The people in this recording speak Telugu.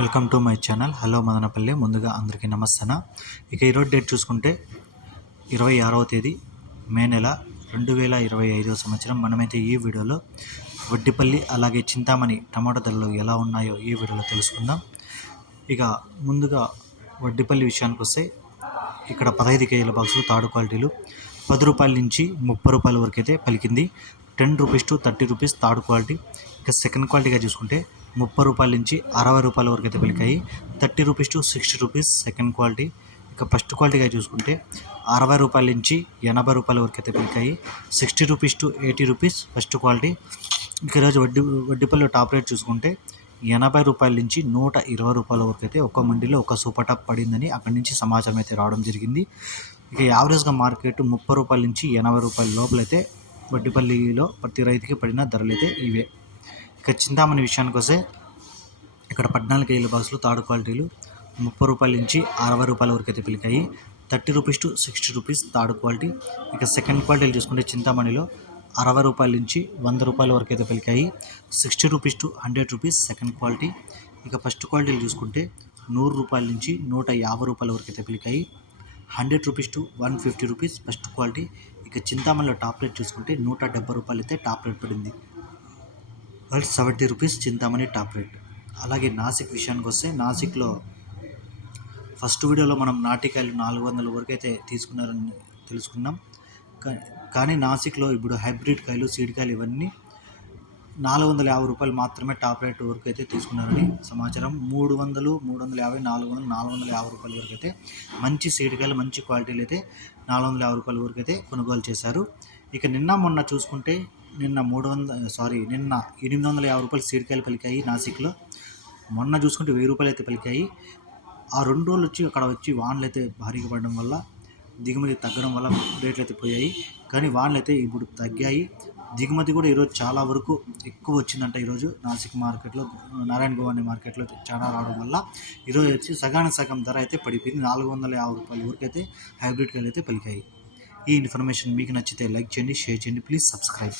Welcome to my channel. Hello Madanapalle. ముందుగా అందరికీ నమస్తేనా ఇక ఈరోజు డేట్ చూసుకుంటే ఇరవై ఆరవ తేదీ మే నెల రెండు వేల ఇరవై ఐదవ సంవత్సరం. మనమైతే ఈ వీడియోలో వడ్డిపల్లి అలాగే చింతామణి టమాటో ధరలు ఎలా ఉన్నాయో ఈ వీడియోలో తెలుసుకుందాం. ఇక ముందుగా వడ్డిపల్లి విషయానికి వస్తే ఇక్కడ పదహైదు కేజీల బాక్సులు తాడు క్వాలిటీలు. పది రూపాయల నుంచి ముప్పై రూపాయల వరకు అయితే పలికింది. Ten rupees to thirty rupees third quality. ఇక సెకండ్ క్వాలిటీగా చూసుకుంటే ముప్పై రూపాయల నుంచి అరవై రూపాయల వరకు అయితే పెరిగాయి thirty rupees to sixty rupees second quality. ఇక ఫస్ట్ క్వాలిటీగా చూసుకుంటే అరవై రూపాయల నుంచి ఎనభై రూపాయల వరకు అయితే పెరిగాయి sixty rupees to eighty rupees first quality. ఇక ఈరోజు వడ్డీ వడ్డీపల్లి టాప్ రేట్ చూసుకుంటే ఎనభై రూపాయల నుంచి నూట ఇరవై రూపాయల వరకు అయితే ఒక మండీలో ఒక సూపర్ టాప్ పడిందని అక్కడి నుంచి సమాచారం అయితే రావడం జరిగింది. ఇక యావరేజ్గా మార్కెట్ ముప్పై రూపాయల నుంచి ఎనభై రూపాయల లోపలైతే వడ్డిపల్లిలో ప్రతి రైతుకి పడిన ధరలు అయితే ఇవే. ఇక చింతామణి విషయానికి వస్తే ఇక్కడ పద్నాలుగు కేజీల బాక్సులు తాడు క్వాలిటీలు ముప్పై రూపాయల నుంచి అరవై రూపాయల వరకు అయితే పిలికాయి. Thirty rupees to sixty rupees third quality. ఇక సెకండ్ క్వాలిటీలు చూసుకుంటే చింతామణిలో అరవై రూపాయల నుంచి వంద రూపాయల వరకు అయితే పలికాయి. Sixty rupees to hundred rupees second quality. ఇక ఫస్ట్ క్వాలిటీలు చూసుకుంటే నూరు రూపాయల నుంచి నూట యాభై రూపాయల వరకు అయితే పలికాయి. Hundred rupees to one fifty rupees first quality. ఇక చింతామణిలో టాప్ రేట్ చూసుకుంటే నూట డెబ్బై రూపాయలు అయితే టాప్ రేట్ పడింది. And seventy rupees Chintamani top rate. అలాగే నాసిక్ విషయానికి వస్తే నాసిక్లో ఫస్ట్ వీడియోలో మనం నాటికాయలు నాలుగు వందల వరకు అయితే తీసుకున్నారని తెలుసుకున్నాం. కానీ నాసిక్లో ఇప్పుడు హైబ్రిడ్ కాయలు సీడ్ కాయలు ఇవన్నీ నాలుగు వందల యాభై రూపాయలు మాత్రమే టాప్ రేట్ వరకు అయితే తీసుకున్నారని సమాచారం. మూడు వందలు మూడు వందల యాభై నాలుగు వందలు నాలుగు వందల యాభై రూపాయల వరకు అయితే మంచి సీడికాయలు మంచి క్వాలిటీలు అయితే నాలుగు వందల యాభై రూపాయల వరకు అయితే కొనుగోలు చేశారు. ఇక నిన్న మొన్న చూసుకుంటే నిన్న మూడు వందల సారీ నిన్న ఎనిమిది వందల యాభై రూపాయలు సీడికాయలు పలికాయి నాసిక్లో. మొన్న చూసుకుంటే వెయ్యి రూపాయలు అయితే పలికాయి. ఆ రెండు రోజులు వచ్చి అక్కడ వచ్చి వానలు అయితే భారీగా పడడం వల్ల దిగుమతి తగ్గడం వల్ల రేట్లు అయితే పోయాయి. కానీ వానలు అయితే ఇప్పుడు తగ్గాయి. దిగుమతి కూడా ఈరోజు చాలా వరకు ఎక్కువ వచ్చిందంట ఈరోజు నాసిక్ మార్కెట్లో నారాయణ గోవాని మార్కెట్లో చాలా రావడం వల్ల. ఈరోజు వచ్చి సగానికి సగం ధర అయితే పడిపోయింది. నాలుగు వందల యాభై రూపాయల వరకు అయితే హైబ్రిడ్ కాయలు అయితే పలికాయి. ఈ ఇన్ఫర్మేషన్ మీకు నచ్చితే లైక్ చేయండి షేర్ చేయండి. Please subscribe.